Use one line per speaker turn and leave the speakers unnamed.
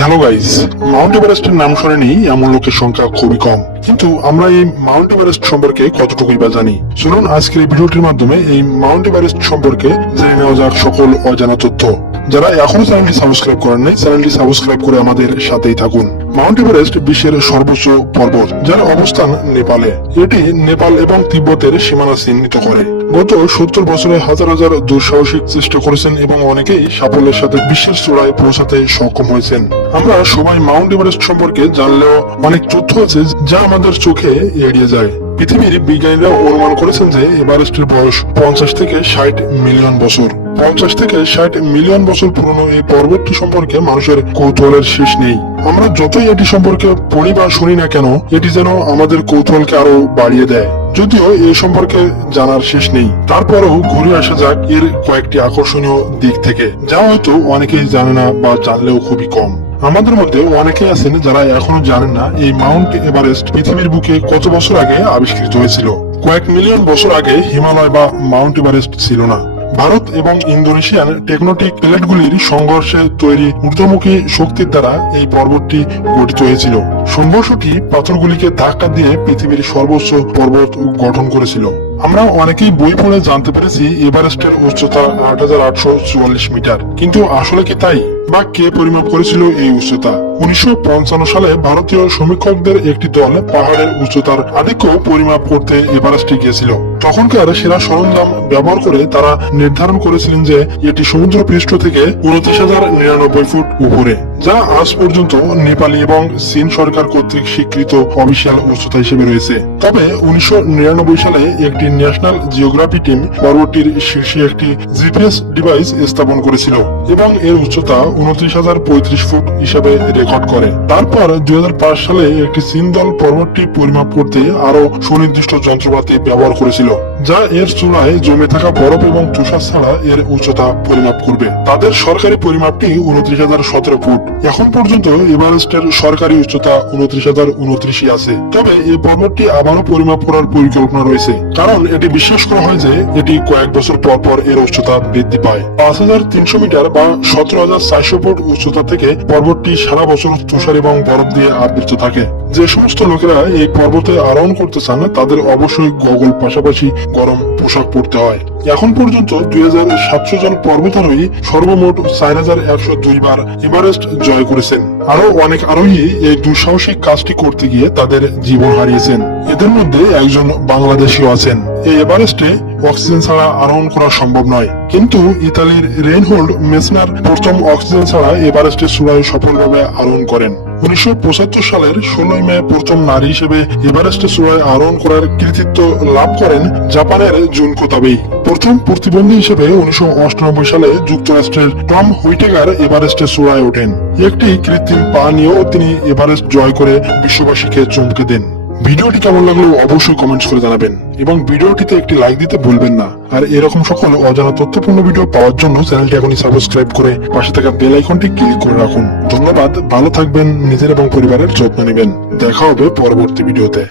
Hello guys Mount এভারেস্টের নাম শুনেনি, এমন লোকের সংখ্যা খুবই কম। কিন্তু আমরা এই মাউন্ট এভারেস্ট সম্পর্কে কতটুকুই বা জানি? শুনুন আজকের এই ভিডিওটির মাধ্যমে এই মাউন্ট এভারেস্ট সম্পর্কে জেনে নেওয়া যাক সকল অজানা তথ্য। যারা এখনও চ্যানেলটি সাবস্ক্রাইব করেন নাই চ্যানেলটি সাবস্ক্রাইব করে আমাদের সাথেই থাকুন। মাউন্ট এভারেস্ট বিশ্বের সর্বোচ্চ পর্বত, যার অবস্থান নেপালে। এটি নেপাল এবং তিব্বতের সীমানা চিহ্নিত করে। গত সত্তর বছরে হাজার হাজার দুঃসাহসিক চেষ্টা করেছেন এবং অনেকেই সাফল্যের সাথে বিশ্বের চূড়ায় পৌঁছাতে সক্ষম হয়েছেন। আমরা সবাই মাউন্ট এভারেস্ট সম্পর্কে জানলেও অনেক তথ্য আছে যা আমাদের চোখে এড়িয়ে যায়। পৃথিবীর বিজ্ঞানীরা অনুমান করেছেন যে এভারেস্টের বয়স পঞ্চাশ থেকে ষাট মিলিয়ন বছর। পঞ্চাশ থেকে ষাট মিলিয়ন বছর পুরনো এই পর্বতটি সম্পর্কে মানুষের কৌতূহলের শেষ নেই। আমরা যতই এটি সম্পর্কে পড়ি বা শুনি না কেন, এটি যেন আমাদের কৌতূহলকে আরও বাড়িয়ে দেয়। যদিও এ সম্পর্কে জানার শেষ নেই। তারপরেও ঘুরে আসা যাক এর কয়েকটি আকর্ষণীয় দিক থেকে, যা হয়তো অনেকেই জানে না বা জানলেও খুবই কম। আমাদের মধ্যে অনেকেই আছেন যারা এখনও জানেন না এই মাউন্ট এভারেস্ট পৃথিবীর বুকে কত বছর আগে আবিষ্কৃত হয়েছিল। কয়েক মিলিয়ন বছর আগে হিমালয় বা মাউন্ট এভারেস্ট ছিল না। ভারত এবং ইন্দোনেশিয়ার টেকনোটিক প্লেটগুলির সংঘর্ষে তৈরি ঊর্ধ্বমুখী শক্তির দ্বারা এই পর্বতটি গঠিত হয়েছিল। সংঘর্ষটি পাথরগুলিকে ধাক্কা দিয়ে পৃথিবীর সর্বোচ্চ পর্বত গঠন করেছিল। আমরা অনেকেই বই পড়ে জানতে পেরেছি, এভারেস্টের উচ্চতা আট হাজার আটশো চুয়াল্লিশ মিটার। কিন্তু আসলে কি তাই? বা কে পরিমাপ করেছিল এই উচ্চতা? উনিশশো পঞ্চান্ন সালে ভারতীয় সমীক্ষকদের একটি দল পাহাড়ের উচ্চতার আধিক্য পরিমাপ করতে এভারেস্টে গিয়েছিল। তখনকার সেরা সরঞ্জাম ব্যবহার করে তারা নির্ধারণ করেছিলেন যে, এটি সমুদ্র পৃষ্ঠ থেকে উনত্রিশ হাজার নিরানব্বই ফুট উপরে। যা আজ পর্যন্ত নেপালি এবং চীন সরকার কর্তৃক স্বীকৃত অফিসিয়াল উচ্চতা হিসেবে রয়েছে। তবে উনিশশো নিরানব্বই সালে একটি ন্যাশনাল জিওগ্রাফি টিম পর্বতটির শীর্ষে একটি জিপিএস ডিভাইস স্থাপন করেছিল এবং এর উচ্চতা উনত্রিশ হাজার পঁয়ত্রিশ ফুট হিসাবে রেকর্ড করে। তারপর দুই হাজার পাঁচ সালে একটি চীন দল পর্বতটি পরিমাপ করতে আরও সুনির্দিষ্ট যন্ত্রপাতি ব্যবহার করেছিল। যা এর চূড়ায় জমে থাকা বরফ এবং তুষার ছাড়া এর উচ্চতা পরিমাপ করবে। তাদের সরকারি পরিমাপটি উনত্রিশ হাজার সতেরো ফুট। এখন পর্যন্ত এভারেস্টের সরকারি উচ্চতা উনত্রিশ হাজার উনত্রিশই আছে। তবে এই পর্বতটি আবারও পরিমাপ করার পরিকল্পনা রয়েছে। কারণ এটি বিশ্বাস করা হয় যে এটি কয়েক বছর পর পর এর উচ্চতা বৃদ্ধি পায়। পাঁচ হাজার তিনশো মিটার বা সতেরো হাজার চারশো ফুট উচ্চতা থেকে পর্বতটি সারা বছর তুষার এবং বরফ দিয়ে আবৃত থাকে। যে সমস্ত লোকেরা এই পর্বতে আরোহণ করতে চান, তাদের অবশ্যই গগল পাশাপাশি গরম পোশাক পরতে হয়। এখন পর্যন্ত দুই হাজার সাতশো জন পর্বতারোহী সর্বমোট চার হাজার একশো দুই বার এভারেস্ট জয় করেছেন। আরও অনেক আরোহী এই দুঃসাহসিক কাজটি করতে গিয়ে তাদের জীবন হারিয়েছেন। এদের মধ্যে একজন বাংলাদেশিও আছেন। এই এভারেস্টে অক্সিজেন ছাড়া আরোহণ করা সম্ভব নয়। কিন্তু ইতালির রেইনহোল্ড মেসনার প্রথম অক্সিজেন ছাড়া এভারেস্টের চূড়ায় সফলভাবে আরোহণ করেন। উনিশশো পঁচাত্তর সালের ষোলোই মে প্রথম নারী হিসেবে এভারেস্টে চূড়ায় আরোহণ করার কৃতিত্ব লাভ করেন জাপানের জুন কোতাবেই। প্রথম প্রতিবন্ধী হিসেবে উনিশশো সালে যুক্তরাষ্ট্রের টম হুইটেগার এভারেস্টে চূড়ায় ওঠেন। একটি কৃত্রিম পা নিয়েও তিনি এভারেস্ট জয় করে বিশ্ববাসীকে চমকে দেন। ভিডিওটি কেমন লাগল অবশ্যই কমেন্টস করে জানাবেন। এবং ভিডিওটিতে একটি লাইক দিতে ভুলবেন না। আর এরকম সকল অজানা তথ্যপূর্ণ ভিডিও পাওয়ার জন্য চ্যানেলটি এখনই সাবস্ক্রাইব করে পাশে থাকা বেল আইকনটি ক্লিক করে রাখুন। ধন্যবাদ, ভালো থাকবেন, নিজের এবং পরিবারের যত্ন নেবেন। দেখা হবে পরবর্তী ভিডিওতে